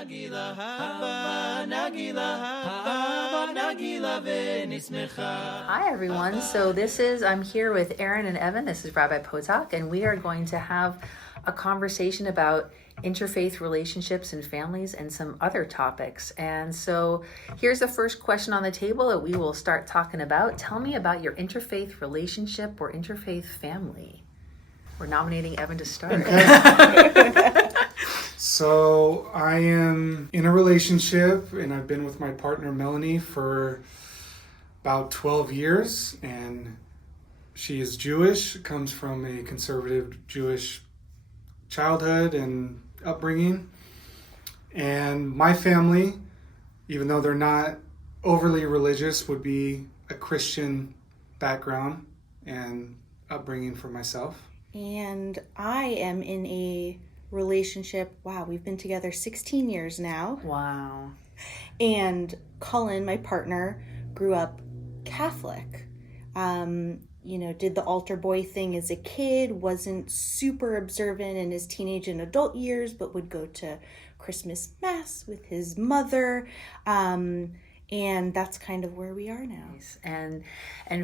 Nagila hava, Nagila hava, Nagila v'nismecha. Hi everyone. So I'm here with Erin and Evan. This is Rabbi Potok, and we are going to have a conversation about interfaith relationships and families and some other topics. And so here's the first question on the table that we will start talking about. Tell me about your interfaith relationship or interfaith family. We're nominating Evan to start. So I am in a relationship, and I've been with my partner Melanie for about 12 years, and she is Jewish, comes from a conservative Jewish childhood and upbringing. And my family, even though they're not overly religious, would be a Christian background and upbringing for myself. And I am in a relationship, we've been together 16 years now. Wow. And Cullen, my partner, grew up Catholic. Did the altar boy thing as a kid, wasn't super observant in his teenage and adult years, but would go to Christmas Mass with his mother. And that's kind of where we are now. Nice. And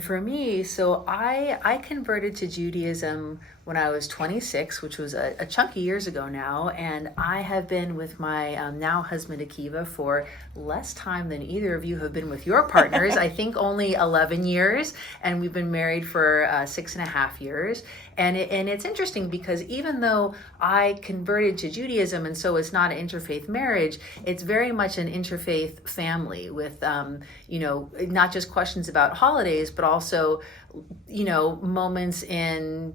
for me, so I converted to Judaism when I was 26, which was a chunky years ago now. And I have been with my now husband Akiva for less time than either of you have been with your partners. I think only 11 years. And we've been married for 6.5 years. And it's interesting because even though I converted to Judaism, and so it's not an interfaith marriage, it's very much an interfaith family with, not just questions about holidays, but also, moments in,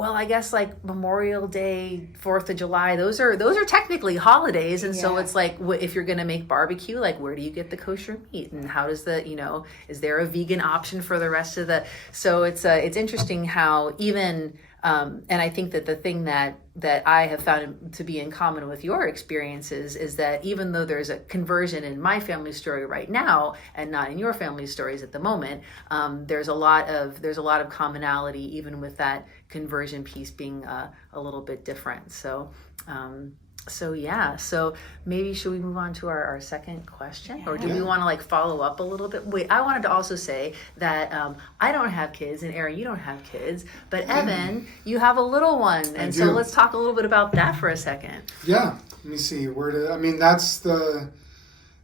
I guess like Memorial Day, 4th of July, those are technically holidays. And so it's like, if you're going to make barbecue, like where do you get the kosher meat, and how does is there a vegan option for the rest of so it's interesting how even, and I think that the thing that I have found to be in common with your experiences is that even though there's a conversion in my family story right now and not in your family stories at the moment, there's a lot of commonality even with that conversion piece being a little bit different. So maybe should we move on to our second question, or do we want to follow up a little bit? Wait, I wanted to also say that I don't have kids, and Erin, you don't have kids, but Evan, you have a little one, and so let's talk a little bit about that for a second. Yeah, let me see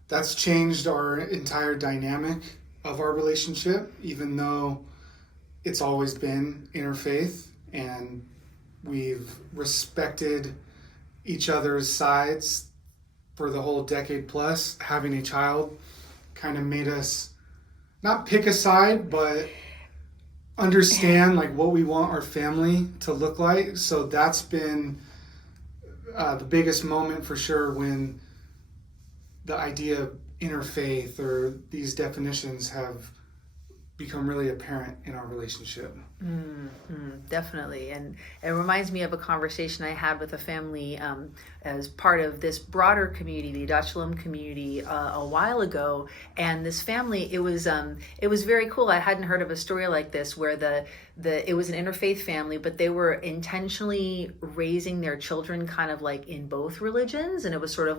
that's changed our entire dynamic of our relationship, even though it's always been interfaith, and we've respected each other's sides for the whole decade plus. Having a child kind of made us not pick a side, but understand what we want our family to look like. So that's been the biggest moment for sure, when the idea of interfaith or these definitions have become really apparent in our relationship. Definitely. And it reminds me of a conversation I had with a family as part of this broader community, the Dutch Shalom community, a while ago. And this family, it was very cool. I hadn't heard of a story like this where it was an interfaith family, but they were intentionally raising their children kind of in both religions. And it was sort of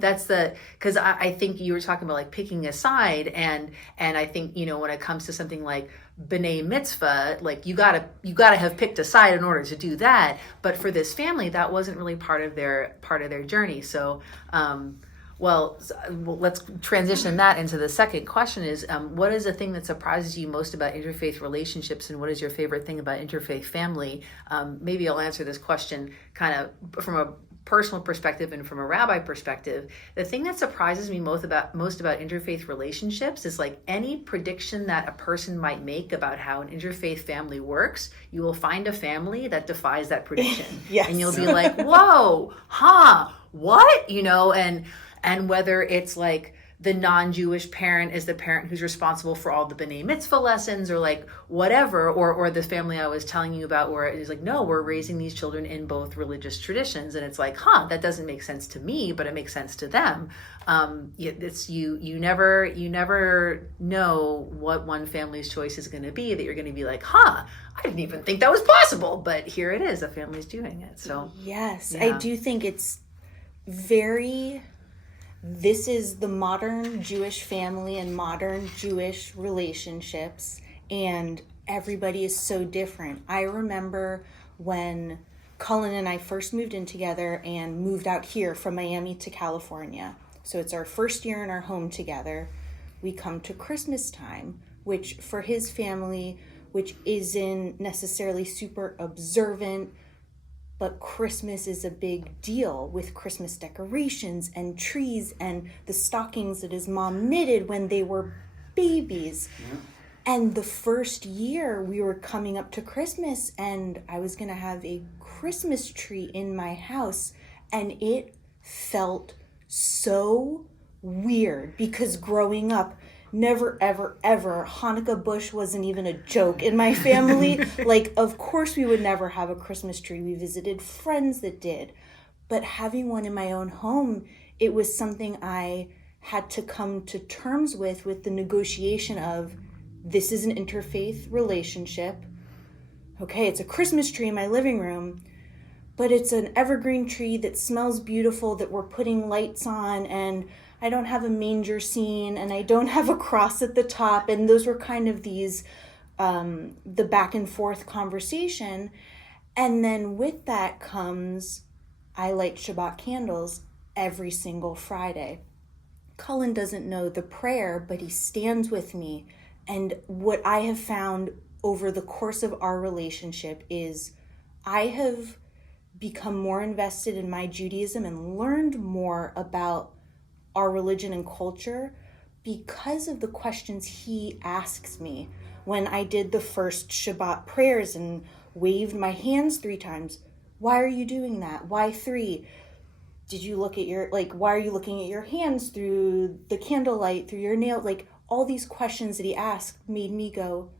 that's because I think you were talking about picking a side. And I think, when it comes to something like B'nai Mitzvah, you gotta have picked a side in order to do that. But for this family, that wasn't really part of their journey. So, let's transition that into the second question: is what is the thing that surprises you most about interfaith relationships, and what is your favorite thing about interfaith family? Maybe I'll answer this question kind of from a personal perspective and from a rabbi perspective. The thing that surprises me most about interfaith relationships is any prediction that a person might make about how an interfaith family works, you will find a family that defies that prediction. Yes. And you'll be like, whoa, what? And whether it's the non-Jewish parent is the parent who's responsible for all the B'nai Mitzvah lessons, or whatever, or the family I was telling you about where it is no, we're raising these children in both religious traditions, and it's that doesn't make sense to me, but it makes sense to them. It's you never know what one family's choice is going to be, that you're going to be I didn't even think that was possible, but here it is, a family's doing it. So yes, yeah. I do think it's this is the modern Jewish family and modern Jewish relationships, and everybody is so different. I remember when Cullen and I first moved in together and moved out here from Miami to California. So it's our first year in our home together. We come to Christmas time, which for his family, which isn't necessarily super observant, but Christmas is a big deal with Christmas decorations and trees and the stockings that his mom knitted when they were babies. Yeah. And the first year we were coming up to Christmas and I was going to have a Christmas tree in my house, and it felt so weird because growing up, never, ever, ever, Hanukkah bush wasn't even a joke in my family. Like, of course we would never have a Christmas tree. We visited friends that did. But having one in my own home, it was something I had to come to terms with the negotiation of, this is an interfaith relationship. Okay, it's a Christmas tree in my living room, but it's an evergreen tree that smells beautiful that we're putting lights on, and I don't have a manger scene, and I don't have a cross at the top. And those were kind of these, the back and forth conversation. And then with that comes, I light Shabbat candles every single Friday. Cullen doesn't know the prayer, but he stands with me. And what I have found over the course of our relationship is I have become more invested in my Judaism and learned more about our religion and culture because of the questions he asks me. When I did the first Shabbat prayers and waved my hands 3 times, why are you doing that? Why 3? Did you look at why are you looking at your hands through the candlelight, through your nail? Like, all these questions that he asked made me go,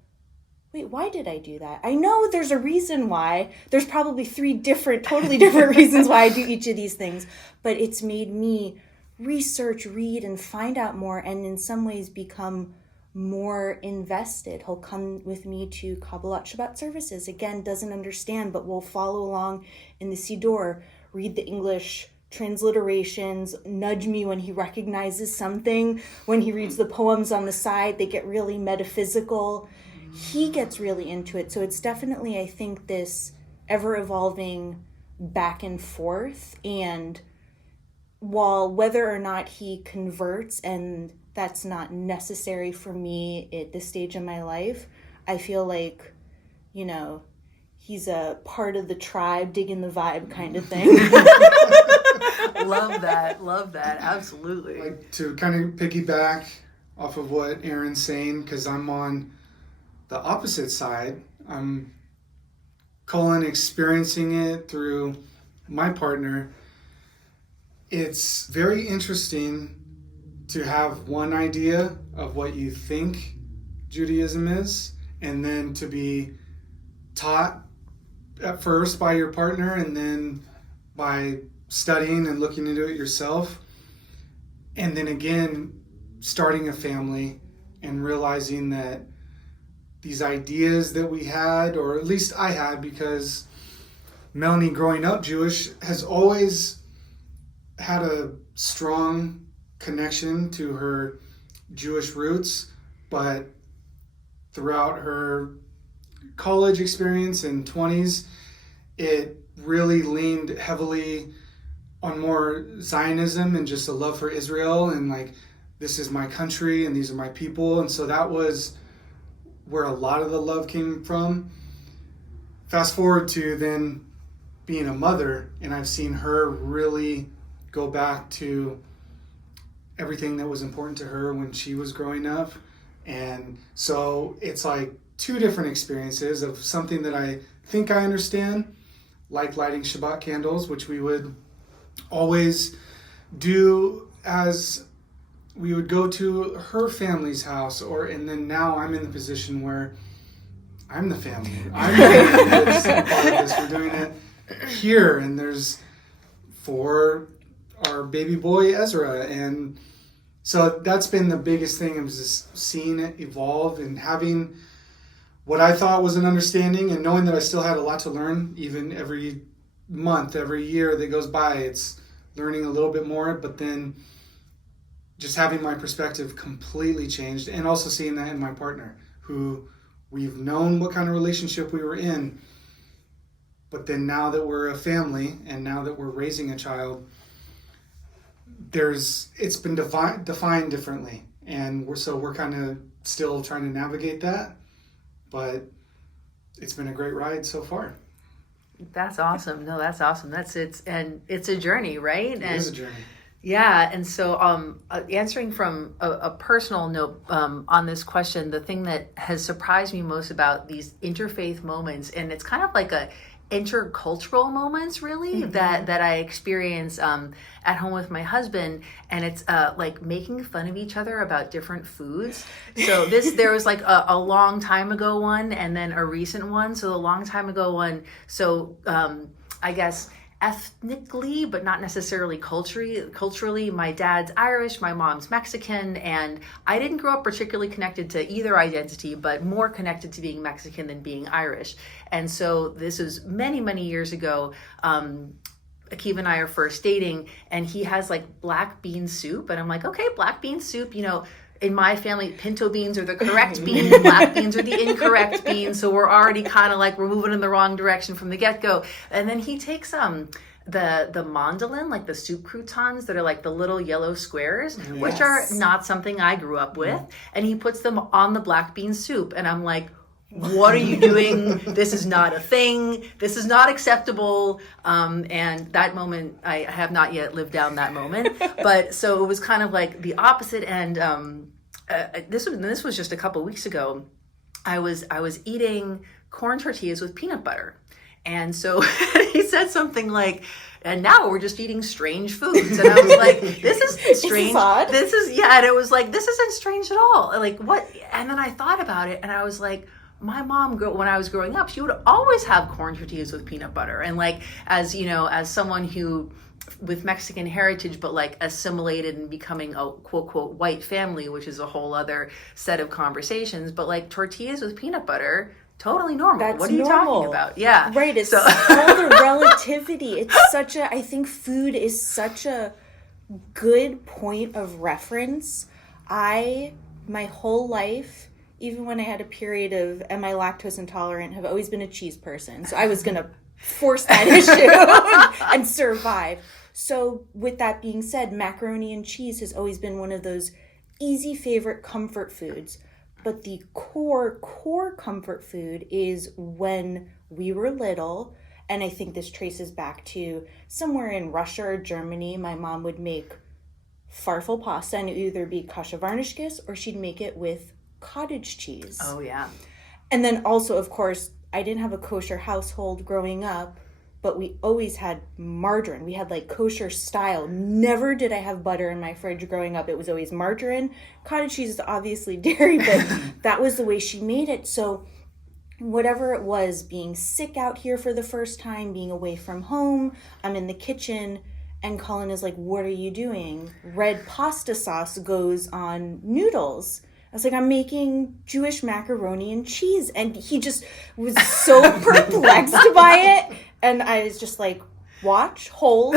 wait, why did I do that? I know there's a reason why. There's probably 3 totally different reasons why I do each of these things. But it's made me research, read, and find out more, and in some ways become more invested. He'll come with me to Kabbalat Shabbat services. Again, doesn't understand, but will follow along in the Siddur, read the English transliterations, nudge me when he recognizes something. When he reads the poems on the side, they get really metaphysical. He gets really into it. So it's definitely, I think, this ever-evolving back and forth. And while whether or not he converts, and that's not necessary for me at this stage in my life, I feel like, he's a part of the tribe, digging the vibe kind of thing. Love that, absolutely. Like, to kind of piggyback off of what Erin's saying, because I'm on the opposite side. I'm Cullen experiencing it through my partner. It's very interesting to have one idea of what you think Judaism is, and then to be taught at first by your partner, and then by studying and looking into it yourself, and then again starting a family and realizing that these ideas that we had, or at least I had, because Melanie, growing up Jewish, has always had a strong connection to her Jewish roots, but throughout her college experience and 20s, it really leaned heavily on more Zionism and just a love for Israel, and like, this is my country and these are my people. And so that was where a lot of the love came from. Fast forward to then being a mother, and I've seen her really go back to everything that was important to her when she was growing up. And so it's like 2 different experiences of something that I think I understand, like lighting Shabbat candles, which we would always do as we would go to her family's house, and then now I'm in the position where I'm the family. I'm the part of this. We're doing it here, and there's for our baby boy Ezra, and so that's been the biggest thing, is just seeing it evolve and having what I thought was an understanding, and knowing that I still had a lot to learn. Even every month, every year that goes by, it's learning a little bit more, but then just having my perspective completely changed, and also seeing that in my partner, who we've known what kind of relationship we were in, but then now that we're a family and now that we're raising a child, it's been defined differently, and we're kind of still trying to navigate that, but it's been a great ride so far. That's awesome. No, that's awesome. And it's a journey, right? It is a journey. Yeah, and so answering from a personal note on this question, the thing that has surprised me most about these interfaith moments, and it's kind of like a intercultural moments really that I experience at home with my husband, and it's like making fun of each other about different foods. So there was like a long time ago one, and then a recent one. So the long time ago one, so I guess ethnically, but not necessarily culturally, my dad's Irish, my mom's Mexican, and I didn't grow up particularly connected to either identity, but more connected to being Mexican than being Irish. And so this was many, many years ago. Akiva and I are first dating, and he has like black bean soup, and I'm like, okay, black bean soup, in my family, pinto beans are the correct beans, black beans are the incorrect beans. So we're already kind of like, we're moving in the wrong direction from the get-go. And then he takes the mandolin, like the soup croutons that are like the little yellow squares, which are not something I grew up with. And he puts them on the black bean soup. And I'm like, what are you doing? This is not a thing. This is not acceptable. And that moment, I have not yet lived down that moment. But so it was kind of like the opposite. And this was just a couple weeks ago. I was eating corn tortillas with peanut butter. And so he said something like, and now we're just eating strange foods. And I was like, this is strange. And it was like, this isn't strange at all. Like, what? And then I thought about it, and I was like, my mom, when I was growing up, she would always have corn tortillas with peanut butter. And like, as someone who, with Mexican heritage, but like assimilated and becoming a quote, quote, white family, which is a whole other set of conversations, but like tortillas with peanut butter, totally normal. That's what are you talking about? Yeah. Right. It's all the relativity. I think food is such a good point of reference. My whole life, even when I had a period of, am I lactose intolerant, have always been a cheese person. So I was going to force that issue and survive. So with that being said, macaroni and cheese has always been one of those easy favorite comfort foods. But the core comfort food is when we were little, and I think this traces back to somewhere in Russia or Germany, my mom would make farfel pasta, and it would either be kasha varnishkis or she'd make it with cottage cheese. Oh, yeah. And then also, of course, I didn't have a kosher household growing up, but we always had margarine. We had like kosher style. Never did I have butter in my fridge growing up. It was always margarine. Cottage cheese is obviously dairy, but that was the way she made it. So whatever it was, being sick out here for the first time, being away from home, I'm in the kitchen, and Colin is like, what are you doing? Red pasta sauce goes on noodles. I was like, I'm making Jewish macaroni and cheese. And he just was so perplexed by it. And I was just like, watch, hold,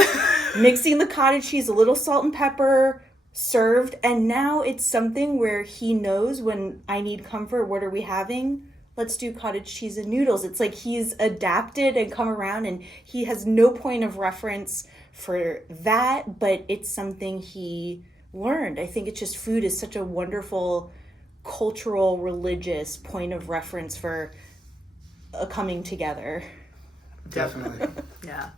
mixing the cottage cheese, a little salt and pepper, served. And now it's something where he knows when I need comfort, what are we having? Let's do cottage cheese and noodles. It's like he's adapted and come around, and he has no point of reference for that, but it's something he learned. I think it's just food is such a wonderful cultural, religious point of reference for a coming together. Definitely. Yeah.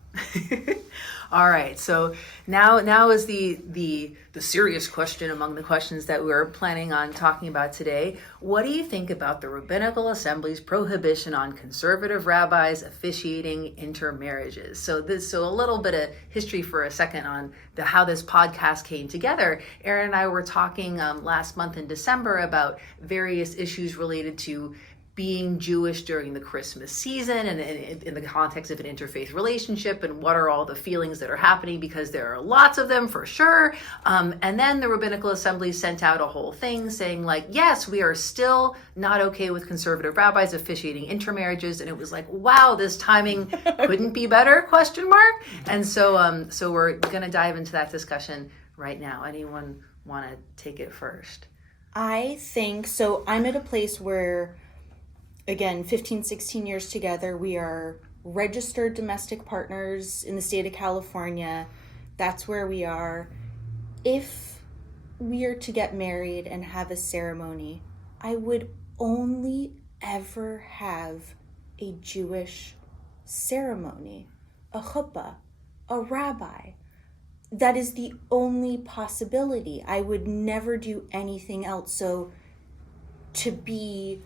All right. So now is the serious question among the questions that we're planning on talking about today. What do you think about the Rabbinical Assembly's prohibition on conservative rabbis officiating intermarriages? So a little bit of history for a second on how this podcast came together. Erin and I were talking last month in December about various issues related to being Jewish during the Christmas season and in the context of an interfaith relationship, and what are all the feelings that are happening, because there are lots of them for sure. And then the Rabbinical Assembly sent out a whole thing saying like, yes, we are still not okay with conservative rabbis officiating intermarriages. And it was like, wow, this timing couldn't be better, ? And so we're going to dive into that discussion right now. Anyone want to take it first? I think so. I'm at a place where, again, 15, 16 years together, we are registered domestic partners in the state of California. That's where we are. If we are to get married and have a ceremony, I would only ever have a Jewish ceremony, a chuppah, a rabbi. That is the only possibility. I would never do anything else. So to be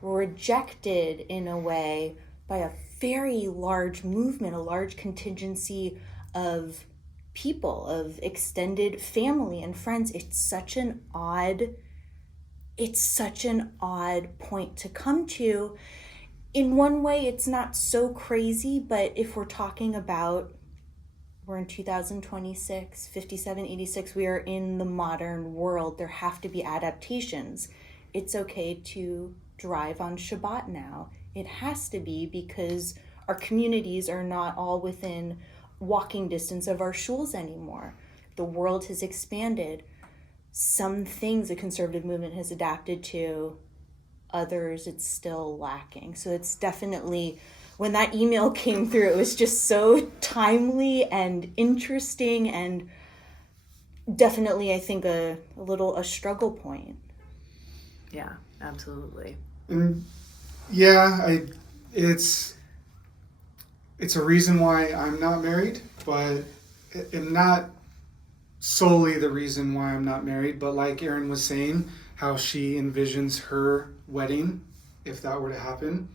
rejected in a way by a very large movement, a large contingency of people, of extended family and friends, it's such an odd point to come to. In one way, it's not so crazy, but if we're talking about, we're in 2026, 57, 86, we are in the modern world. There have to be adaptations. It's okay to drive on Shabbat now. It has to be, because our communities are not all within walking distance of our shuls anymore. The world has expanded. Some things the conservative movement has adapted to, others it's still lacking. So it's definitely, when that email came through, it was just so timely and interesting, and definitely, I think, a struggle point. Yeah, absolutely. Yeah, it's a reason why I'm not married, but not solely the reason why I'm not married, but like Erin was saying, how she envisions her wedding, if that were to happen,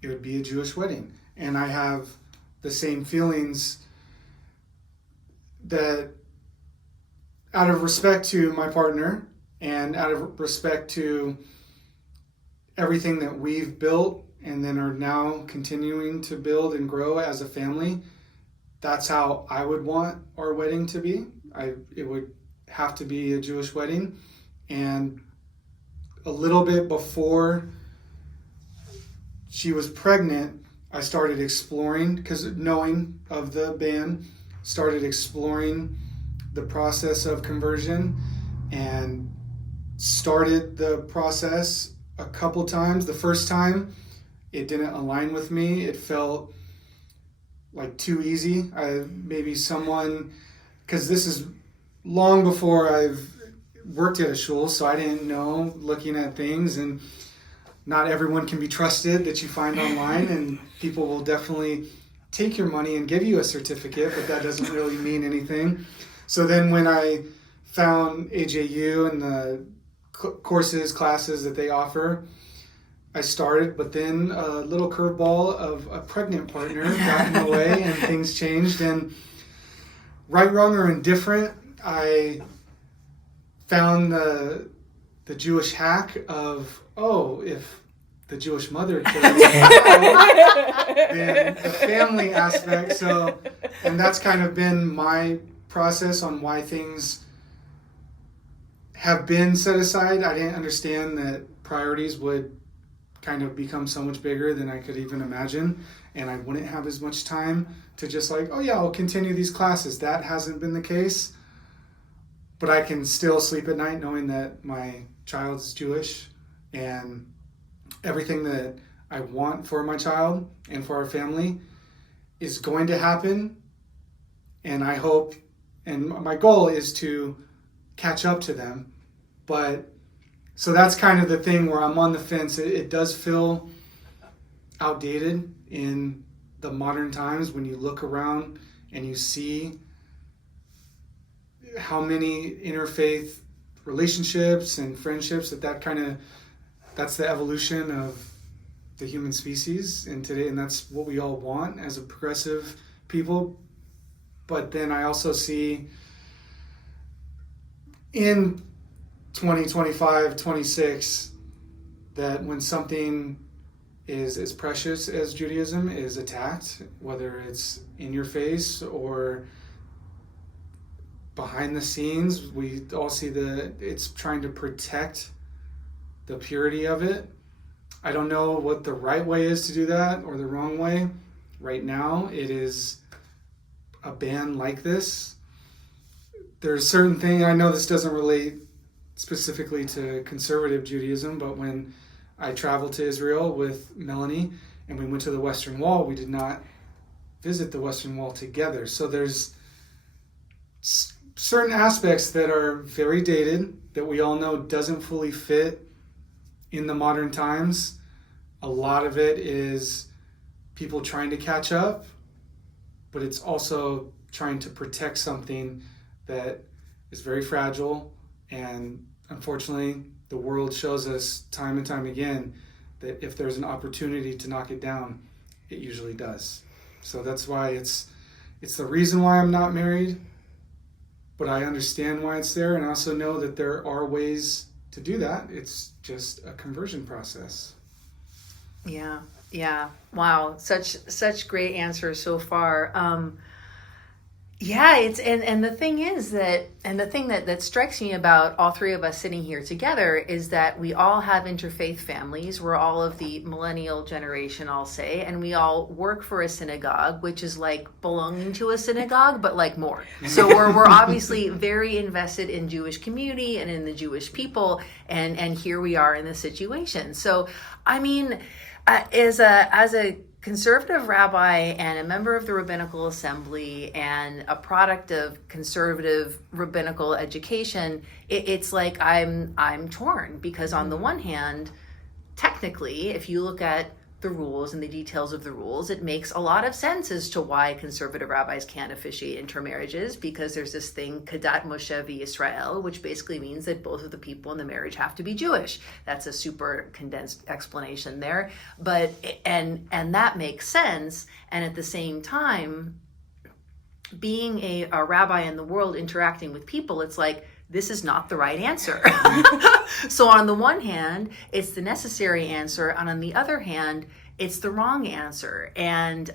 it would be a Jewish wedding. And I have the same feelings, that out of respect to my partner and out of respect to everything that we've built and then are now continuing to build and grow as a family, that's how I would want our wedding to be. It would have to be a Jewish wedding. And a little bit before she was pregnant, I started exploring, because knowing of the ban, started exploring the process of conversion, and started the process a couple times. The first time, it didn't align with me. It felt like too easy. Maybe someone, because this is long before I've worked at a shul, so I didn't know, looking at things, and not everyone can be trusted that you find online, and people will definitely take your money and give you a certificate, but that doesn't really mean anything. So then when I found AJU and the classes that they offer, I started, but then a little curveball of a pregnant partner got in the way, and things changed. And right, wrong, or indifferent, I found the Jewish hack of, if the Jewish mother carries then the family aspect. So, and that's kind of been my process on why things have been set aside. I didn't understand that priorities would kind of become so much bigger than I could even imagine, and I wouldn't have as much time to just like, I'll continue these classes. That hasn't been the case, but I can still sleep at night knowing that my child is Jewish, and everything that I want for my child and for our family is going to happen. And I hope, and my goal is to catch up to them. But so that's kind of the thing where I'm on the fence. It does feel outdated in the modern times when you look around and you see how many interfaith relationships and friendships that's the evolution of the human species in today, and that's what we all want as a progressive people. But then I also see in 2025, 26, that when something is as precious as Judaism is attacked, whether it's in your face or behind the scenes, we all see it's trying to protect the purity of it. I don't know what the right way is to do that or the wrong way. Right now, it is a ban like this. There's certain thing, I know this doesn't relate specifically to conservative Judaism, but when I traveled to Israel with Melanie and we went to the Western Wall, we did not visit the Western Wall together. So there's certain aspects that are very dated that we all know doesn't fully fit in the modern times. A lot of it is people trying to catch up, but it's also trying to protect something that is very fragile. And unfortunately, the world shows us time and time again that if there's an opportunity to knock it down, it usually does. So that's why it's the reason why I'm not married, but I understand why it's there, and I also know that there are ways to do that. It's just a conversion process. Yeah. Wow. Such great answers so far. Yeah, and the thing is that strikes me about all three of us sitting here together is that we all have interfaith families. We're all of the millennial generation, I'll say, and we all work for a synagogue, which is like belonging to a synagogue, but like more. So we're obviously very invested in Jewish community and in the Jewish people, and here we are in this situation. So, I mean, as a conservative rabbi and a member of the rabbinical assembly and a product of conservative rabbinical education, it's like I'm torn, because on the one hand, technically, if you look at the rules and the details of the rules, it makes a lot of sense as to why conservative rabbis can't officiate intermarriages, because there's this thing, Kadat Moshe v'Yisrael, which basically means that both of the people in the marriage have to be Jewish. That's a super condensed explanation there, but and that makes sense. And at the same time, being a rabbi in the world interacting with people, it's like, this is not the right answer. So on the one hand, it's the necessary answer, and on the other hand, it's the wrong answer. And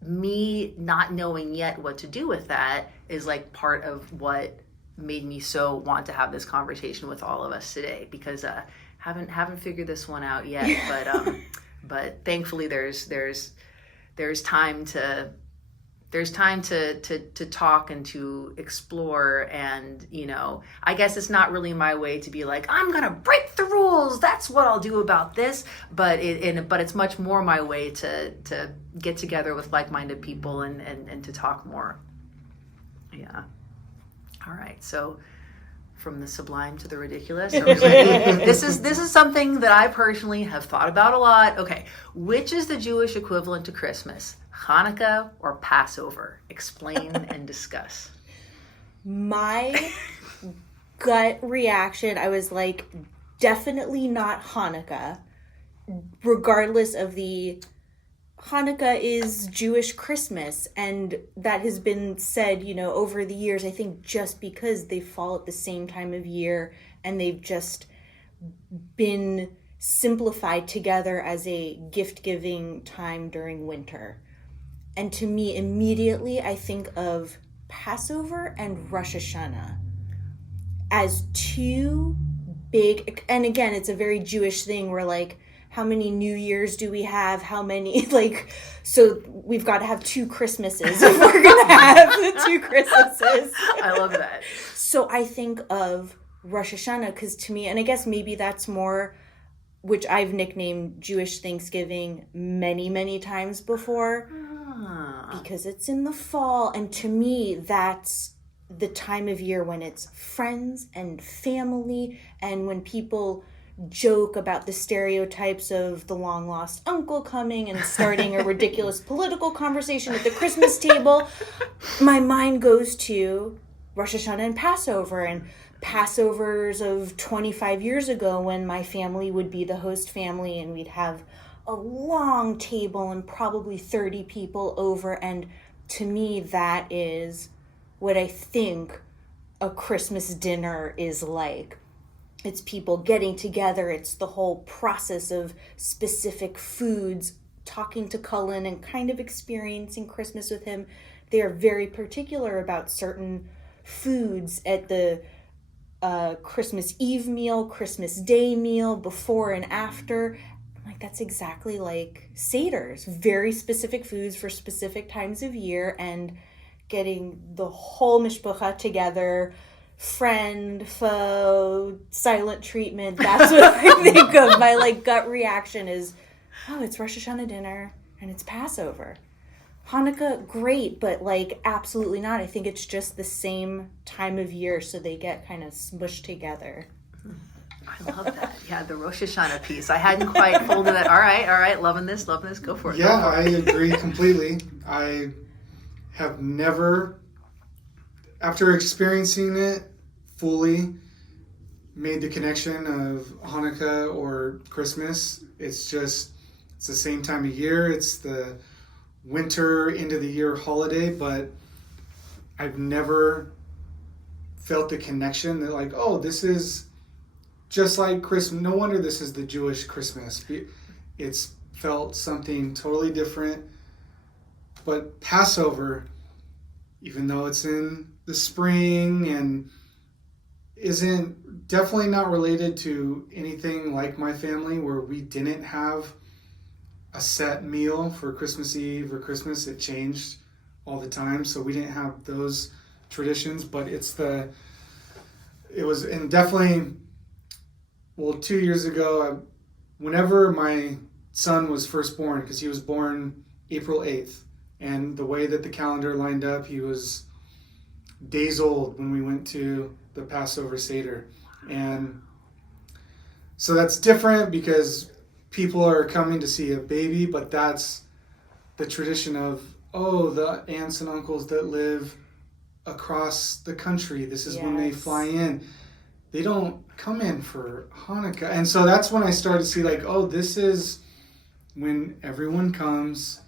me not knowing yet what to do with that is like part of what made me so want to have this conversation with all of us today, because haven't figured this one out yet. But thankfully there's time to talk and to explore. And, you know, I guess it's not really my way to be like, I'm going to break the rules, that's what I'll do about this. But it's much more my way to get together with like-minded people and to talk more. Yeah. All right. So from the sublime to the ridiculous. This is something that I personally have thought about a lot. Okay. Which is the Jewish equivalent to Christmas? Hanukkah or Passover? Explain and discuss. My gut reaction, I was like, definitely not Hanukkah, regardless of Hanukkah is Jewish Christmas, and that has been said, you know, over the years, I think just because they fall at the same time of year and they've just been simplified together as a gift-giving time during winter. And to me, immediately, I think of Passover and Rosh Hashanah as two big, and again, it's a very Jewish thing where like, how many New Years do we have? How many, like, so we've got to have two Christmases if we're going to have the two Christmases. I love that. So I think of Rosh Hashanah because to me, and I guess maybe that's more, which I've nicknamed Jewish Thanksgiving many, many times before, because it's in the fall. And to me, that's the time of year when it's friends and family, and when people joke about the stereotypes of the long lost uncle coming and starting a ridiculous political conversation at the Christmas table. My mind goes to Rosh Hashanah and Passover, and Passovers of 25 years ago when my family would be the host family and we'd have a long table and probably 30 people over. And to me, that is what I think a Christmas dinner is like. It's people getting together. It's the whole process of specific foods, talking to Cullen and kind of experiencing Christmas with him. They are very particular about certain foods at the Christmas Eve meal, Christmas Day meal, before and after. I'm like, that's exactly like Seder's. Very specific foods for specific times of year, and getting the whole mishpacha together, friend, foe, silent treatment. That's what I think of. My like gut reaction is, oh, it's Rosh Hashanah dinner and it's Passover. Hanukkah, great, but like absolutely not. I think it's just the same time of year, so they get kind of smushed together. I love that. Yeah, the Rosh Hashanah piece. I hadn't quite folded that. All right. Loving this. Go for it. Yeah, I agree completely. I have never, after experiencing it fully, made the connection of Hanukkah or Christmas. It's the same time of year. It's the winter, end of the year holiday, but I've never felt the connection that like, oh, this is just like Christmas. No wonder this is the Jewish Christmas. It's felt something totally different. But Passover, even though it's in the spring and isn't definitely not related to anything like my family where we didn't have a set meal for Christmas Eve or Christmas. It changed all the time, so we didn't have those traditions, but and definitely, well, 2 years ago, whenever my son was first born, because he was born April 8th, and the way that the calendar lined up, he was days old when we went to the Passover Seder. And so that's different because people are coming to see a baby, but that's the tradition of, oh, the aunts and uncles that live across the country. This is when they fly in. They don't come in for Hanukkah. And so that's when I started to see like, oh, this is when everyone comes.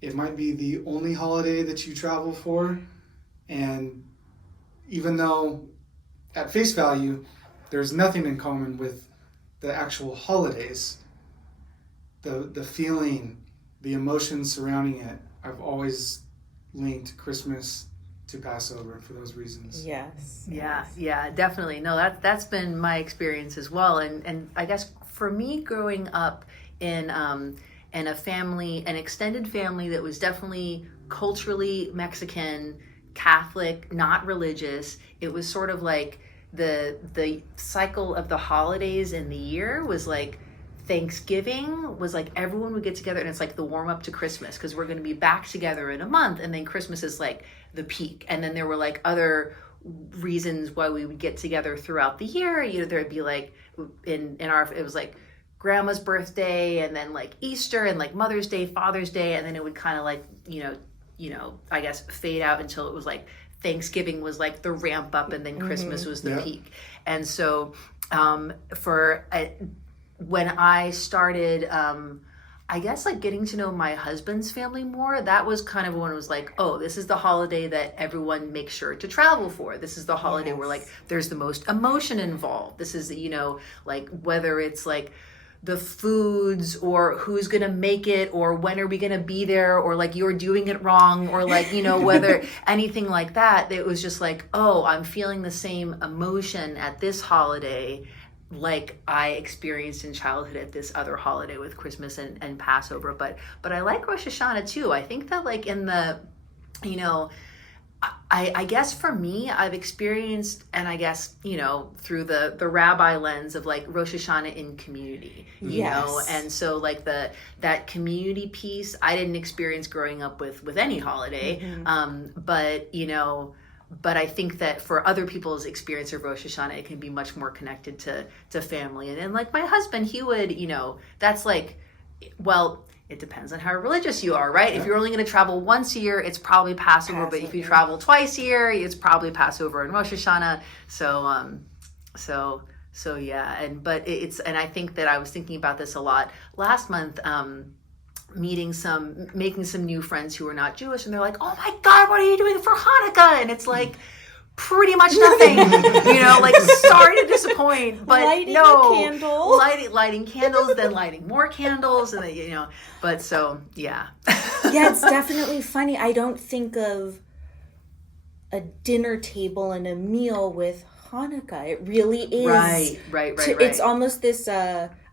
It might be the only holiday that you travel for. And even though at face value, there's nothing in common with the actual holidays, the feeling, the emotions surrounding it, I've always linked Christmas to Passover for those reasons. Yes. Yeah, definitely. No, that's been my experience as well. And I guess for me growing up in a family, an extended family that was definitely culturally Mexican, Catholic, not religious, it was sort of like the cycle of the holidays in the year was like Thanksgiving was like everyone would get together, and it's like the warm up to Christmas because we're going to be back together in a month, and then Christmas is like the peak. And then there were like other reasons why we would get together throughout the year. You know, there'd be like in our, it was like grandma's birthday, and then like Easter, and like Mother's Day, Father's Day, and then it would kind of like you know I guess fade out until it was like Thanksgiving was like the ramp up, and then Christmas was the peak. And so when I started, I guess like getting to know my husband's family more, that was kind of when it was like, oh, this is the holiday that everyone makes sure to travel for. This is the holiday where like there's the most emotion involved. This is, you know, like whether it's like the foods or who's going to make it or when are we going to be there or like you're doing it wrong or like, you know, whether anything like that. It was just like, oh, I'm feeling the same emotion at this holiday like I experienced in childhood at this other holiday with Christmas and Passover. But I like Rosh Hashanah too. I think that like in the, you know, I guess for me, I've experienced, and I guess, you know, through the rabbi lens of like Rosh Hashanah in community, you know, and so like that community piece, I didn't experience growing up with any holiday, but, you know, but I think that for other people's experience of Rosh Hashanah, it can be much more connected to family. And like my husband, he would, you know, that's like, well, it depends on how religious you are, right? Yeah. If you're only going to travel once a year, it's probably Passover. But if you travel twice a year, it's probably Passover and Rosh Hashanah. So yeah. And I think that I was thinking about this a lot last month, making some new friends who are not Jewish, and they're like, oh my God, what are you doing for Hanukkah? And it's like, pretty much nothing. Like, sorry to disappoint, but lighting no. a candle. Lighting candles, then lighting more candles, and then, but so, yeah. Yeah, it's definitely funny. I don't think of a dinner table and a meal with Hanukkah. It really is. Right. It's almost this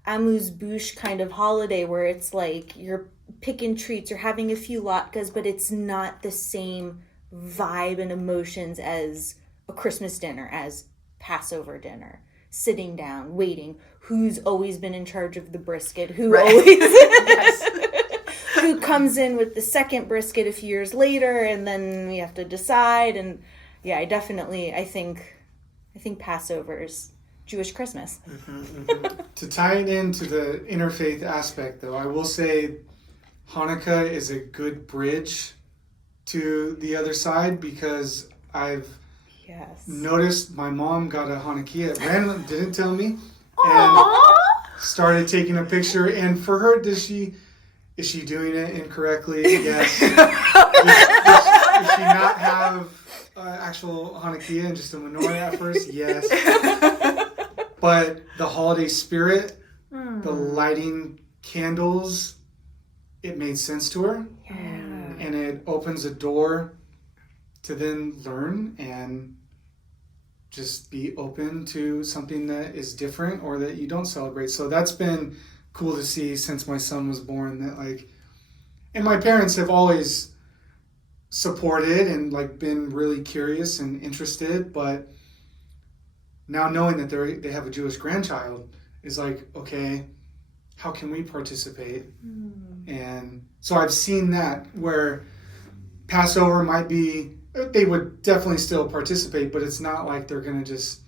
amuse-bouche kind of holiday where it's like you're picking treats or having a few latkes, but it's not the same vibe and emotions as a Christmas dinner, as Passover dinner. Sitting down, waiting. Who's always been in charge of the brisket? Who who comes in with the second brisket a few years later, and then we have to decide. And yeah, I think Passover's Jewish Christmas. To tie it into the interfaith aspect, though, I will say Hanukkah is a good bridge to the other side, because I've noticed my mom got a Hanukkah randomly, didn't tell me, and started taking a picture. And for her, is she doing it incorrectly? Yes. Does she not have actual Hanukkah and just a menorah at first? Yes. But the holiday spirit, the lighting candles, it made sense to her. Yeah. And it opens a door to then learn and just be open to something that is different or that you don't celebrate. So that's been cool to see since my son was born, that and my parents have always supported and been really curious and interested, but now knowing that they have a Jewish grandchild is okay, how can we participate? And so I've seen that where Passover might be, they would definitely still participate, but it's not like they're going to just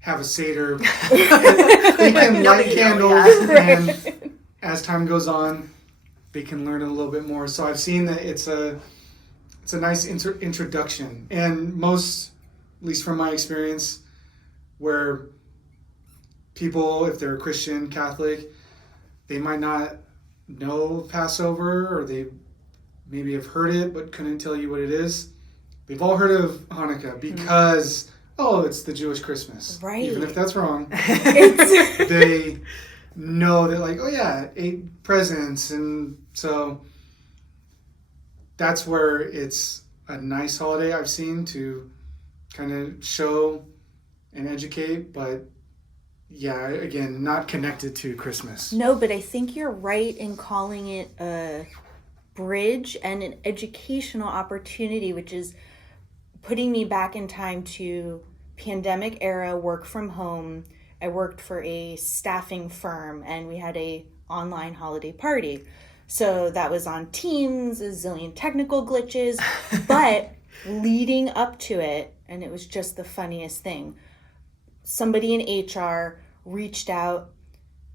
have a Seder. They can light candles, and as time goes on, they can learn a little bit more. So I've seen that it's a nice introduction. And most, at least from my experience, where people, if they're Christian, Catholic, they might not know Passover, or they maybe have heard it but couldn't tell you what it is. They've all heard of Hanukkah because, it's the Jewish Christmas. Right. Even if that's wrong. They know that 8 presents. And so that's where it's a nice holiday I've seen to kind of show and educate, but yeah, again, not connected to Christmas. No, but I think you're right in calling it a bridge and an educational opportunity, which is putting me back in time to pandemic era, work from home. I worked for a staffing firm, and we had a online holiday party. So that was on Teams, a zillion technical glitches, but leading up to it, and it was just the funniest thing. Somebody in HR reached out,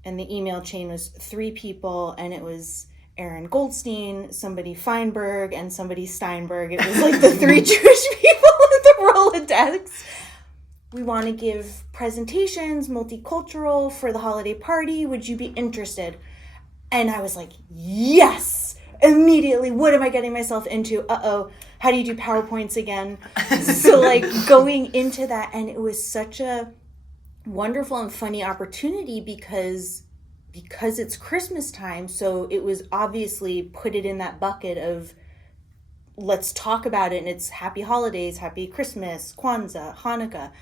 and the email chain was 3 people, and it was Erin Goldstein, somebody Feinberg, and somebody Steinberg. It was the 3 Jewish people in the Rolodex. We want to give presentations, multicultural, for the holiday party. Would you be interested? And I was like, yes! Immediately, what am I getting myself into? Uh-oh, how do you do PowerPoints again? So going into that, and it was such a wonderful and funny opportunity because it's Christmas time. So it was obviously put it in that bucket of let's talk about it, and it's happy holidays, happy Christmas, Kwanzaa, Hanukkah.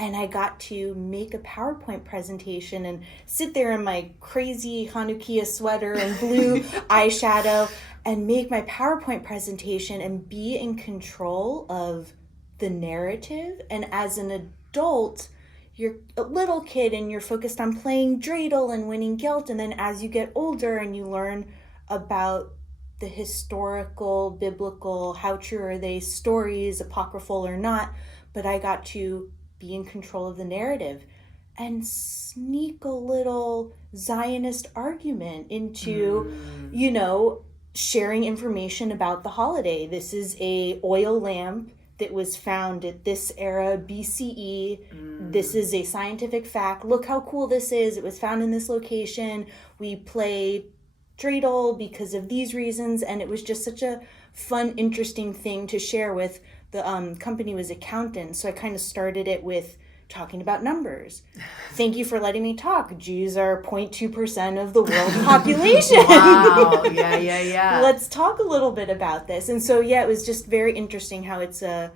And I got to make a PowerPoint presentation and sit there in my crazy Hanukkah sweater and blue eyeshadow and make my PowerPoint presentation and be in control of the narrative. And as an adult, you're a little kid and you're focused on playing dreidel and winning guilt. And then as you get older and you learn about the historical, biblical, how true are they stories, apocryphal or not, but I got to be in control of the narrative and sneak a little Zionist argument into, sharing information about the holiday. This is a oil lamp that was found at this era, BCE. This is a scientific fact. Look how cool this is. It was found in this location. We play dreidel because of these reasons. And it was just such a fun, interesting thing to share with the company was accountants, so I kind of started it with talking about numbers. Thank you for letting me talk. Jews are 0.2% of the world population. Wow. Yeah. Let's talk a little bit about this. And so, yeah, it was just very interesting how it's a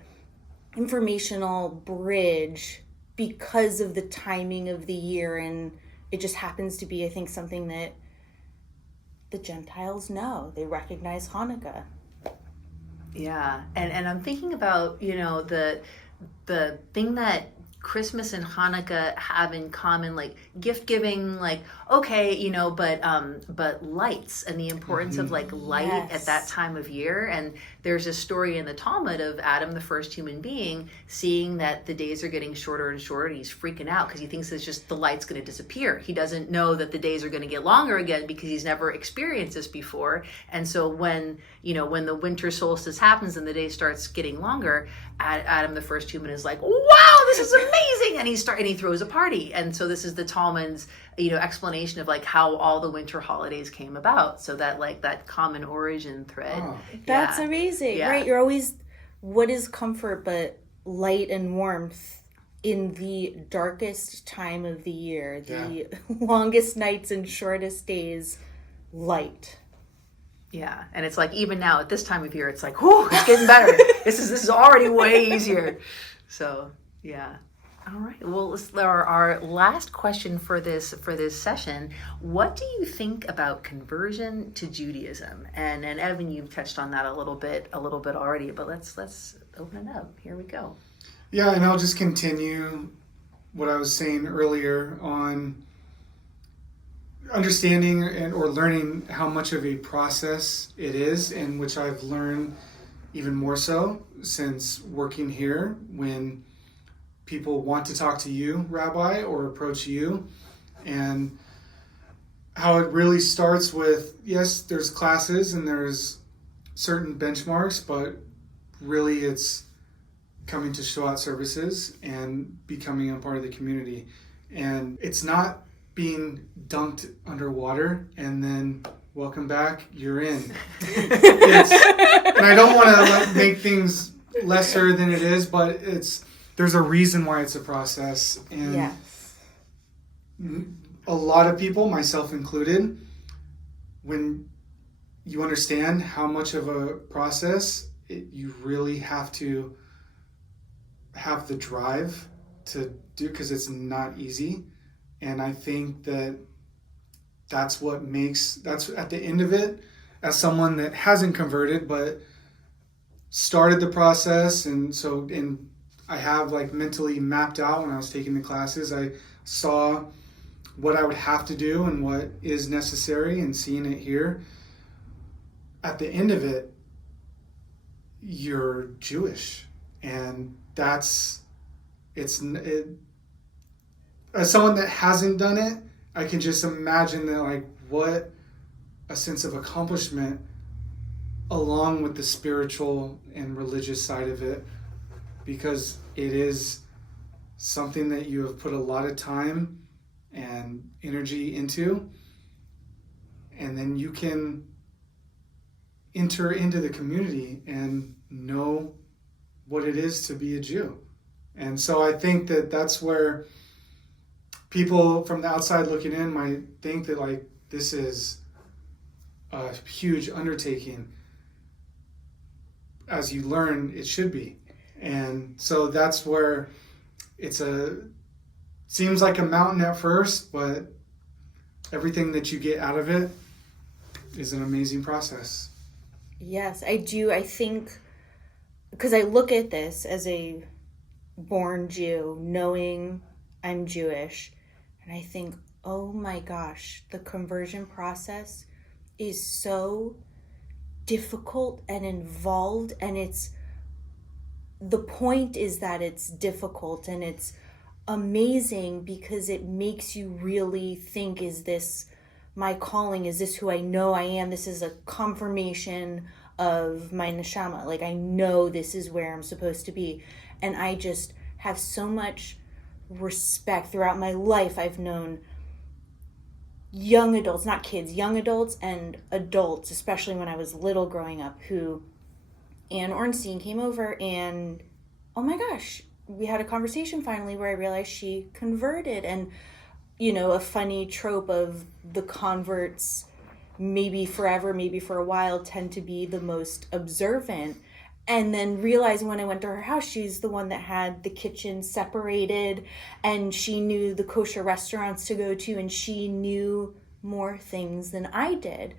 informational bridge because of the timing of the year. And it just happens to be, I think, something that the Gentiles know. They recognize Hanukkah. Yeah. And I'm thinking about, the thing that Christmas and Hanukkah have in common, like gift giving, like, okay, but lights and the importance of like light Yes. at that time of year. And there's a story in the Talmud of Adam, the first human being, seeing that the days are getting shorter and shorter, and he's freaking out because he thinks it's just the light's going to disappear. He doesn't know that the days are going to get longer again because he's never experienced this before. And so when the winter solstice happens and the day starts getting longer, Adam, the first human, is like, wow, this is amazing, and he throws a party. And so this is the Talmud's explanation of like how all the winter holidays came about, so that like that common origin thread. Oh. That's amazing, right? You're always, what is comfort but light and warmth in the darkest time of the year, the longest nights and shortest days, light. Yeah, and it's like even now at this time of year, it's like, whoo, it's getting better. This is already way easier. So yeah. All right. Well, our last question for this session. What do you think about conversion to Judaism? And Evan, you've touched on that a little bit already, but let's open it up. Here we go. Yeah, and I'll just continue what I was saying earlier on understanding or learning how much of a process it is, and which I've learned even more so since working here, when people want to talk to you, Rabbi, or approach you, and how it really starts with, yes, there's classes and there's certain benchmarks, but really it's coming to Shabbat services and becoming a part of the community. And it's not being dunked underwater and then welcome back, you're in. And I don't want to make things lesser than it is, but there's a reason why it's a process. And Yes. a lot of people, myself included, when you understand how much of a process, you really have to have the drive to do, because it's not easy. And I think that's at the end of it, as someone that hasn't converted but started the process, and I have like mentally mapped out when I was taking the classes, I saw what I would have to do and what is necessary, and seeing it here. At the end of it, you're Jewish, and as someone that hasn't done it, I can just imagine that, like, what a sense of accomplishment, along with the spiritual and religious side of it, because it is something that you have put a lot of time and energy into, and then you can enter into the community and know what it is to be a Jew. And so I think that that's where people from the outside looking in might think that, like, this is a huge undertaking. As you learn, it should be. And so that's where seems like a mountain at first, but everything that you get out of it is an amazing process. Yes, I do. I think, because I look at this as a born Jew, knowing I'm Jewish, and I think, oh my gosh, the conversion process is so difficult and involved, and the point is that it's difficult, and it's amazing because it makes you really think, is this my calling? Is this who I know I am? This is a confirmation of my neshama. Like, I know this is where I'm supposed to be. And I just have so much respect. Throughout my life, I've known young adults, not kids, young adults and adults, especially when I was little growing up, who Ann Ornstein came over, and oh my gosh, we had a conversation finally where I realized she converted. And, you know, a funny trope of the converts, maybe forever, maybe for a while, tend to be the most observant. And then realizing when I went to her house, she's the one that had the kitchen separated, and she knew the kosher restaurants to go to, and she knew more things than I did.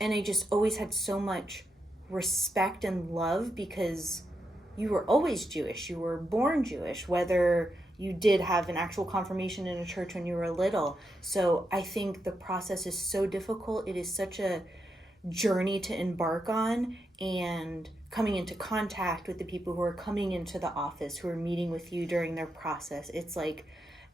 And I just always had so much respect and love, because you were always Jewish. You were born Jewish, whether you did have an actual confirmation in a church when you were little. So I think the process is so difficult. It is such a journey to embark on, and coming into contact with the people who are coming into the office, who are meeting with you during their process. It's like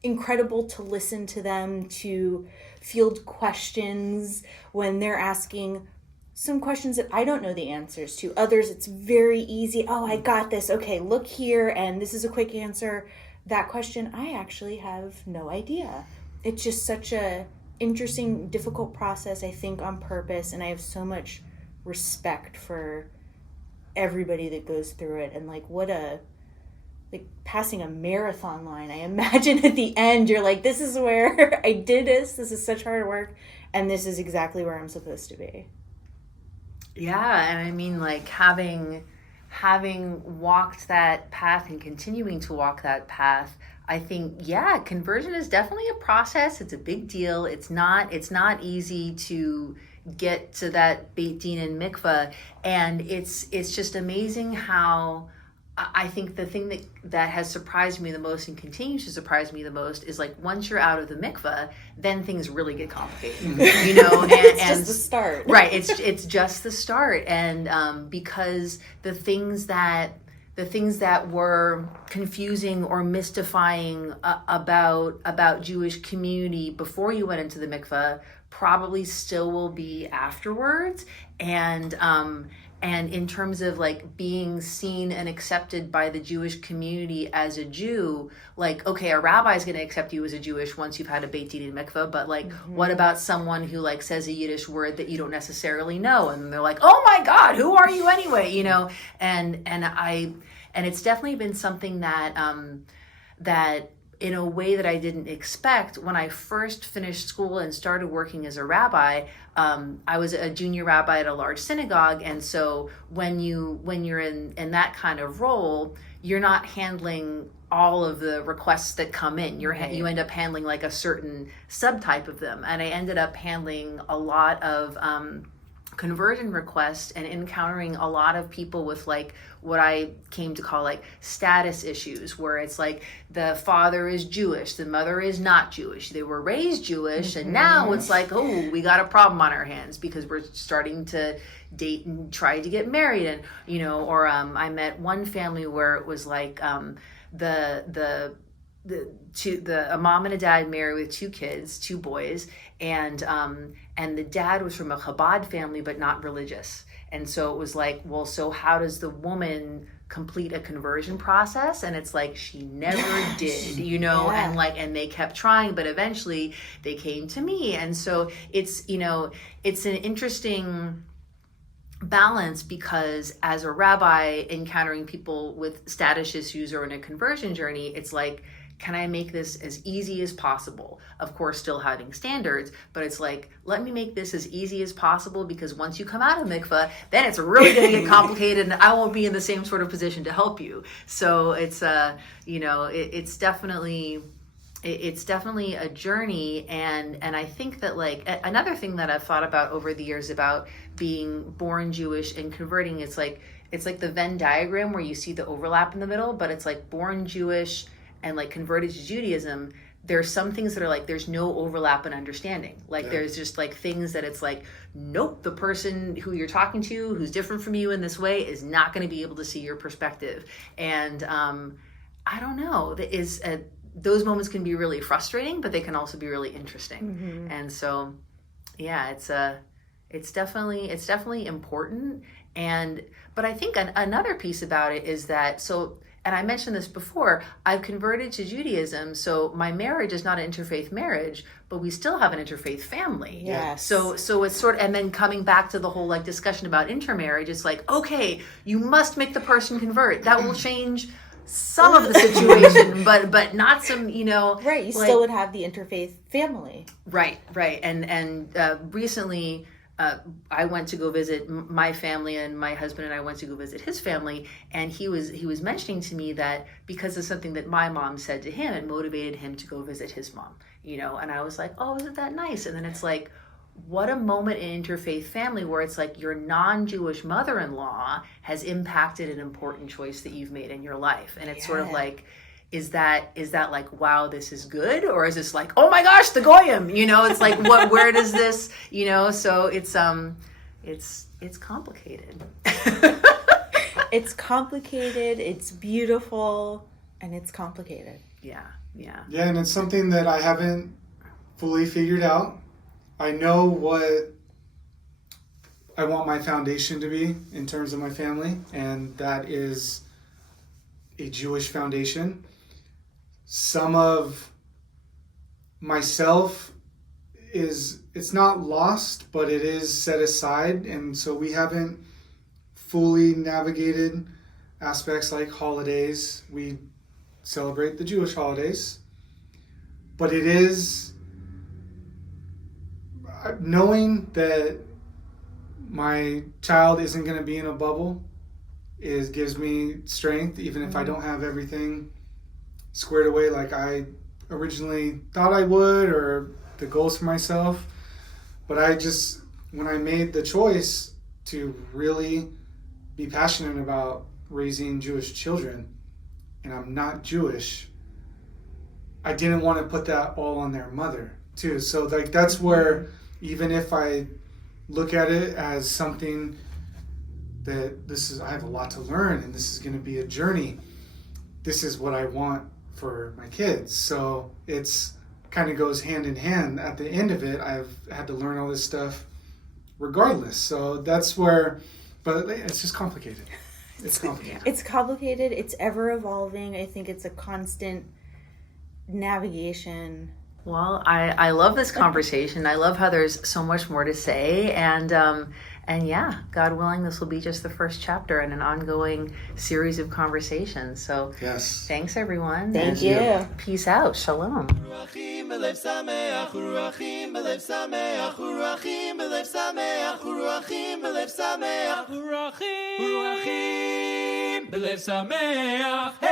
incredible to listen to them, to field questions when they're asking some questions that I don't know the answers to. Others, it's very easy. Oh, I got this. Okay, look here, and this is a quick answer. That question, I actually have no idea. It's just such a interesting, difficult process, I think, on purpose, and I have so much respect for everybody that goes through it. And like, what a, like passing a marathon line. I imagine at the end you're like, this is where I did this is such hard work, and this is exactly where I'm supposed to be. Yeah, and I mean, like, having walked that path and continuing to walk that path, I think, yeah, conversion is definitely a process. It's a big deal. It's not easy to get to that Beit Din and mikvah, and it's just amazing how I think the thing that has surprised me the most and continues to surprise me the most is, like, once you're out of the mikvah, then things really get complicated, you know, and it's just the start. Right. It's just the start. And because the things that were confusing or mystifying about Jewish community before you went into the mikvah probably still will be afterwards. And in terms of, like, being seen and accepted by the Jewish community as a Jew, like, okay, a rabbi is going to accept you as a Jewish once you've had a Beit Din and mikvah, but, like, what about someone who, like, says a Yiddish word that you don't necessarily know, and they're like, oh my God, who are you anyway, you know? And it's definitely been something that that in a way that I didn't expect. When I first finished school and started working as a rabbi, I was a junior rabbi at a large synagogue, and so when you're in that kind of role, you're not handling all of the requests that come in. You end up handling, like, a certain subtype of them, and I ended up handling a lot of conversion requests and encountering a lot of people with, like, what I came to call, like, status issues, where it's like the father is Jewish, the mother is not Jewish, they were raised Jewish, and now it's like, oh, we got a problem on our hands because we're starting to date and try to get married. And, you know, or I met one family where it was like a mom and a dad married with two kids, two boys, and the dad was from a Chabad family but not religious. And so it was like, well, so how does the woman complete a conversion process? And it's like, she never did, you know. Yeah. And they kept trying, but eventually they came to me. And so it's, you know, it's an interesting balance, because as a rabbi encountering people with status issues or in a conversion journey, it's like, can I make this as easy as possible? Of course, still having standards, but it's like, let me make this as easy as possible, because once you come out of mikvah, then it's really going to get complicated, and I won't be in the same sort of position to help you. So it's you know, it's definitely a journey, and I think that, like, another thing that I've thought about over the years about being born Jewish and converting, it's like the Venn diagram where you see the overlap in the middle, but it's like born Jewish and, like, converted to Judaism, there's some things that are like, there's no overlap in understanding. Like, there's just, like, things that it's like, nope, the person who you're talking to who's different from you in this way is not going to be able to see your perspective. And I don't know, those moments can be really frustrating, but they can also be really interesting. And so, yeah, it's definitely important. But I think another piece about it is that, so and I mentioned this before, I've converted to Judaism, so my marriage is not an interfaith marriage, but we still have an interfaith family. Yes. So it's sort of, and then coming back to the whole like discussion about intermarriage, it's like, okay, you must make the person convert. That will change some of the situation, but not some, Right, you like, still would have the interfaith family. Right. And recently, I went to go visit my family, and my husband and I went to go visit his family, and he was mentioning to me that because of something that my mom said to him, it motivated him to go visit his mom, and I was like, oh, isn't that nice? And then it's like, what a moment in interfaith family where it's like your non-Jewish mother-in-law has impacted an important choice that you've made in your life. And it's sort of like, is that like, wow, this is good? Or is this like, oh my gosh, the Goyim, it's like, where does this, so it's complicated. It's complicated, it's beautiful, and it's complicated. Yeah. Yeah, and it's something that I haven't fully figured out. I know what I want my foundation to be in terms of my family, and that is a Jewish foundation. Some of myself it's not lost, but it is set aside, and so we haven't fully navigated aspects like holidays. We celebrate the Jewish holidays, but it is knowing that my child isn't going to be in a bubble gives me strength, even if I don't have everything squared away like I originally thought I would, or the goals for myself. But when I made the choice to really be passionate about raising Jewish children, and I'm not Jewish, I didn't want to put that all on their mother too. So like that's where, even if I look at it as something that I have a lot to learn and this is going to be a journey, this is what I want for my kids. So it's kind of goes hand in hand. At the end of it, I've had to learn all this stuff regardless. So that's where, but it's just complicated. It's complicated. It's complicated. It's ever evolving. I think it's a constant navigation. Well, I love this conversation. I love how there's so much more to say, and yeah, God willing, this will be just the first chapter in an ongoing series of conversations. So yes, thanks everyone. Thank you. Peace out. Shalom. בלב שמח